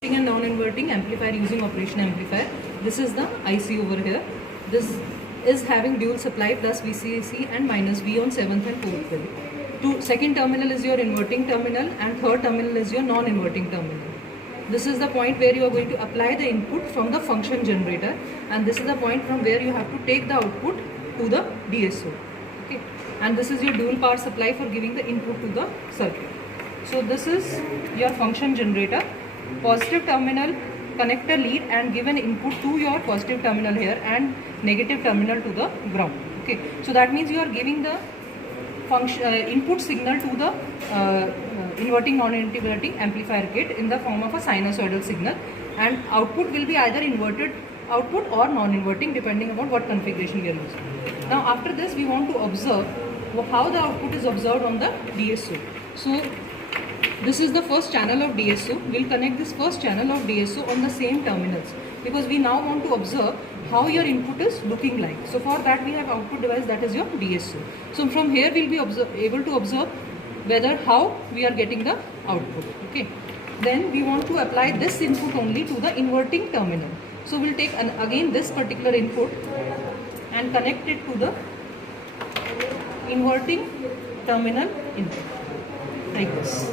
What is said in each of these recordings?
And non-inverting amplifier using operation amplifier. This is the IC over here. This is having dual supply plus VCC and minus V on 7th and 4th pin. Second terminal is your inverting terminal and third terminal is your non-inverting terminal. This is the point where you are going to apply the input from the function generator, and this is the point from where you have to take the output to the DSO. Okay, and this is your dual power supply for giving the input to the circuit. So this is your function generator. Positive terminal connect a lead and give an input to your positive terminal here and negative terminal to the ground. Okay, so that means you are giving the function input signal to the inverting non-inverting amplifier kit in the form of a sinusoidal signal, and output will be either inverted output or non-inverting depending upon what configuration you are using. Now after this we want to observe how the output is observed on the DSO. So this is the first channel of DSO. We'll connect this first channel of DSO on the same terminals because we now want to observe how your input is looking like. So for that we have output device, that is your DSO. So from here we'll be able to observe whether how we are getting the output. Okay. Then we want to apply this input only to the inverting terminal. So we'll take again this particular input and connect it to the inverting terminal input like this.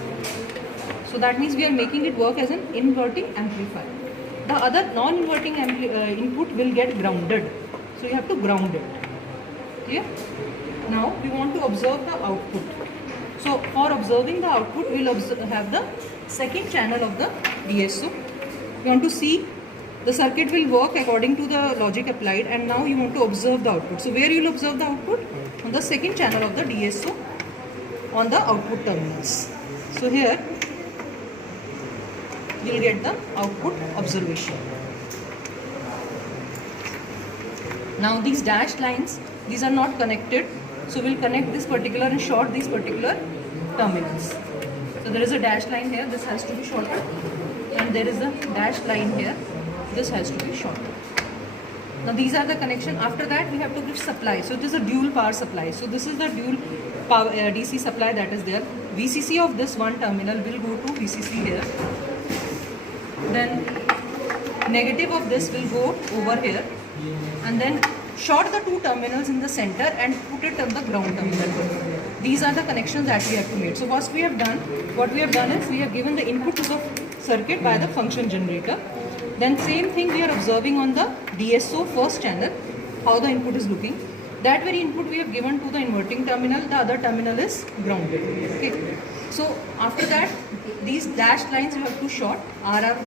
So that means we are making it work as an inverting amplifier. The other non-inverting input will get grounded. So you have to ground it. Clear? Now we want to observe the output. So for observing the output, we will have the second channel of the DSO. You want to see the circuit will work according to the logic applied, and now you want to observe the output. So where you will observe the output? On the second channel of the DSO on the output terminals. So here you will get the output observation. Now these dashed lines, these are not connected. So we will connect this particular and short these particular terminals. So there is a dashed line here, this has to be shorted, and there is a dashed line here, this has to be shorted. Now these are the connection. After that we have to give supply. So it is a dual power supply. So this is the dual power DC supply that is there. VCC of this one terminal will go to VCC here. Then negative of this will go over here, and then short the two terminals in the center and put it on the ground terminal. These are the connections that we have to make. So what we have done is we have given the input to the circuit by the function generator. Then same thing we are observing on the DSO first channel, how the input is looking. That very input we have given to the inverting terminal, the other terminal is grounded. Okay. So after that, these dashed lines you have to short RR